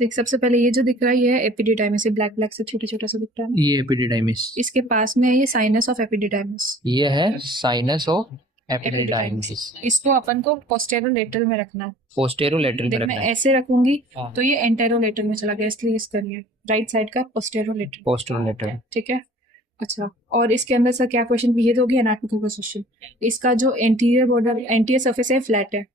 देख, सबसे पहले ये जो दिख रहा है ये है एपिडिडाइमिस, ये ब्लैक ब्लैक से छोटा छोटा सा दिख रहा है ना। ये एपिडिडाइमिस। इसके पास में है ये साइनस ऑफ एपिडिडाइमिस। ये है साइनस ऑफ एपिडिडाइमिस, एपिडिडाइमिस। इसको अपन को पोस्टेरोलेटरल में रखना है। पोस्टेरोलेटरल में देख, मैं रखना है। ऐसे रखूंगी हाँ। तो ये एंटेरोलेटर में चला गया, इसलिए इसका नहीं है, राइट साइड का पोस्टेरोलेटर। पोस्टेरोलेटरल। ठीक है। अच्छा, और इसके अंदर से क्या क्वेश्चन भी, ये तो हो गया एनाटॉमिकल क्वेश्चन। इसका जो एंटीरियर बॉर्डर, एंटीरियर सरफेस है फ्लैट है,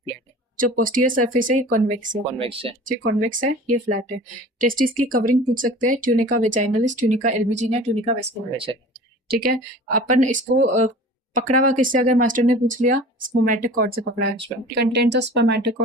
जो पोस्टीरियर सरफेस है कॉन्वेक्स है। कॉन्वेक्स है। जो कॉन्वेक्स है ये फ्लैट है। टेस्टिस की कवरिंग पूछ सकते हैं, tunica vaginalis, tunica albuginea, tunica vascular. वैसे। ठीक है। अपन इसको पकड़ा हुआ किससे अगर मास्टर ने पूछ लिया, स्पर्मेटिक से पकड़ा है। Contents of spermatic.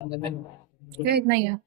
इतना ही है।